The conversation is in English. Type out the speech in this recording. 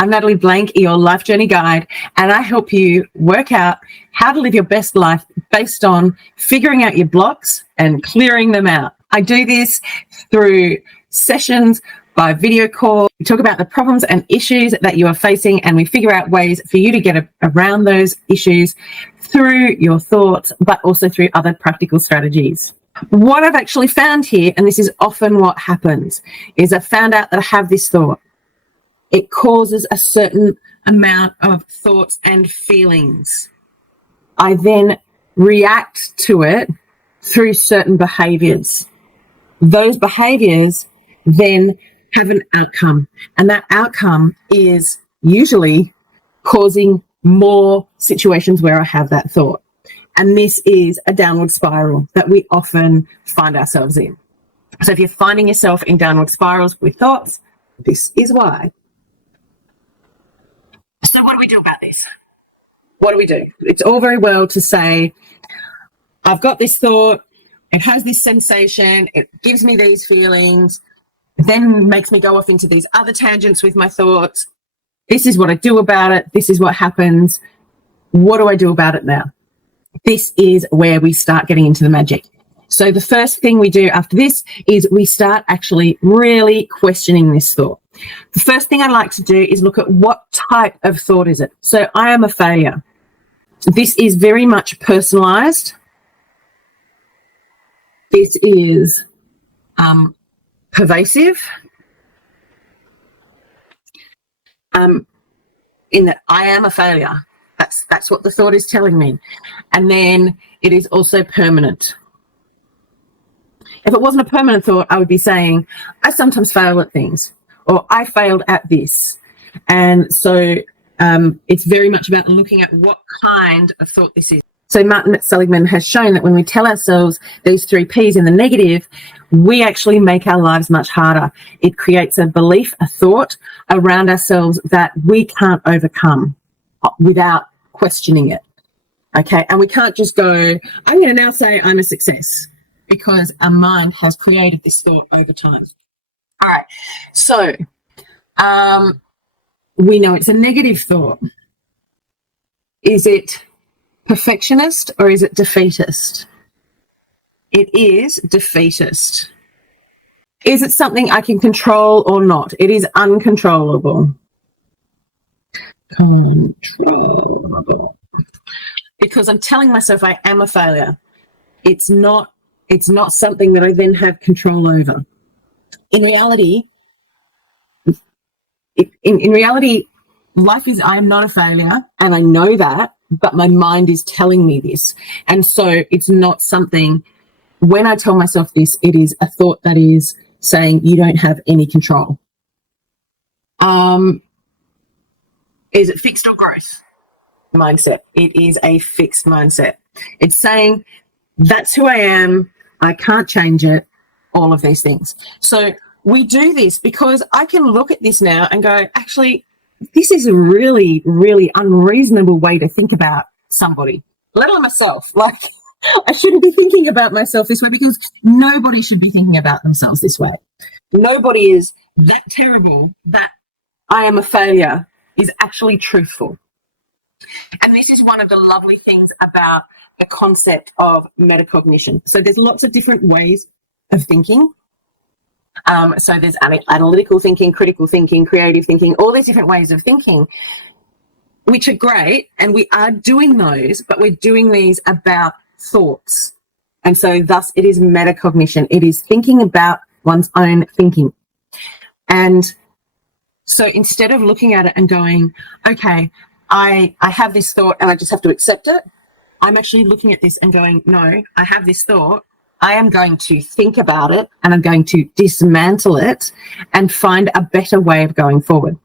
I'm Natalie Blank, your life journey guide, and I help you work out how to live your best life based on figuring out your blocks and clearing them out. I do this through sessions by video call. We talk about the problems and issues that you are facing, and we figure out ways for you to get around those issues through your thoughts, but also through other practical strategies. What I've actually found here, and this is often what happens, is I found out that I have this thought. It causes a certain amount of thoughts and feelings. I then react to it through certain behaviors. Those behaviors then have an outcome, and that outcome is usually causing more situations where I have that thought. And this is a downward spiral that we often find ourselves in. So if you're finding yourself in downward spirals with thoughts, this is why. So what do we do about this? What do we do? It's all very well to say, I've got this thought, it has this sensation, it gives me these feelings, then makes me go off into these other tangents with my thoughts. This is what I do about it. This is what happens. What do I do about it now? This is where we start getting into the magic. So the first thing we do after this is we start actually really questioning this thought. The first thing I like to do is look at what type of thought is it. So I am a failure. This is very much personalized. This is pervasive. In that I am a failure. That's what the thought is telling me. And then it is also permanent. If it wasn't a permanent thought, I would be saying, I sometimes fail at things, or I failed at this. And so it's very much about looking at what kind of thought this is. So Martin Seligman has shown that when we tell ourselves these 3 Ps in the negative, we actually make our lives much harder. It creates a belief, a thought around ourselves that we can't overcome without questioning it. Okay, and we can't just go, I'm going to now say I'm a success, because our mind has created this thought over time. All right, so we know it's a negative thought. Is it perfectionist or is it defeatist? It is defeatist. Is it something I can control or not? It is uncontrollable. Controllable. Because I'm telling myself I am a failure. It's not something that I then have control over. In reality, life is, I am not a failure, and I know that, but my mind is telling me this. And so it's not something, when I tell myself this, it is a thought that is saying you don't have any control. Is it fixed or growth mindset? It is a fixed mindset. It's saying that's who I am. I can't change it. All of these things. So we do this because I can look at this now and go, actually, this is a really, really unreasonable way to think about somebody, let alone myself. Like, I shouldn't be thinking about myself this way, because nobody should be thinking about themselves this way. Nobody is that terrible that I am a failure is actually truthful. And this is one of the lovely things about the concept of metacognition. So there's lots of different ways of thinking. So there's analytical thinking, critical thinking, creative thinking, all these different ways of thinking, which are great, and we are doing those, but we're doing these about thoughts. And so thus it is metacognition. It is thinking about one's own thinking. And so instead of looking at it and going, okay, I have this thought and I just have to accept it, I'm actually looking at this and going, no, I have this thought. I am going to think about it, and I'm going to dismantle it and find a better way of going forward.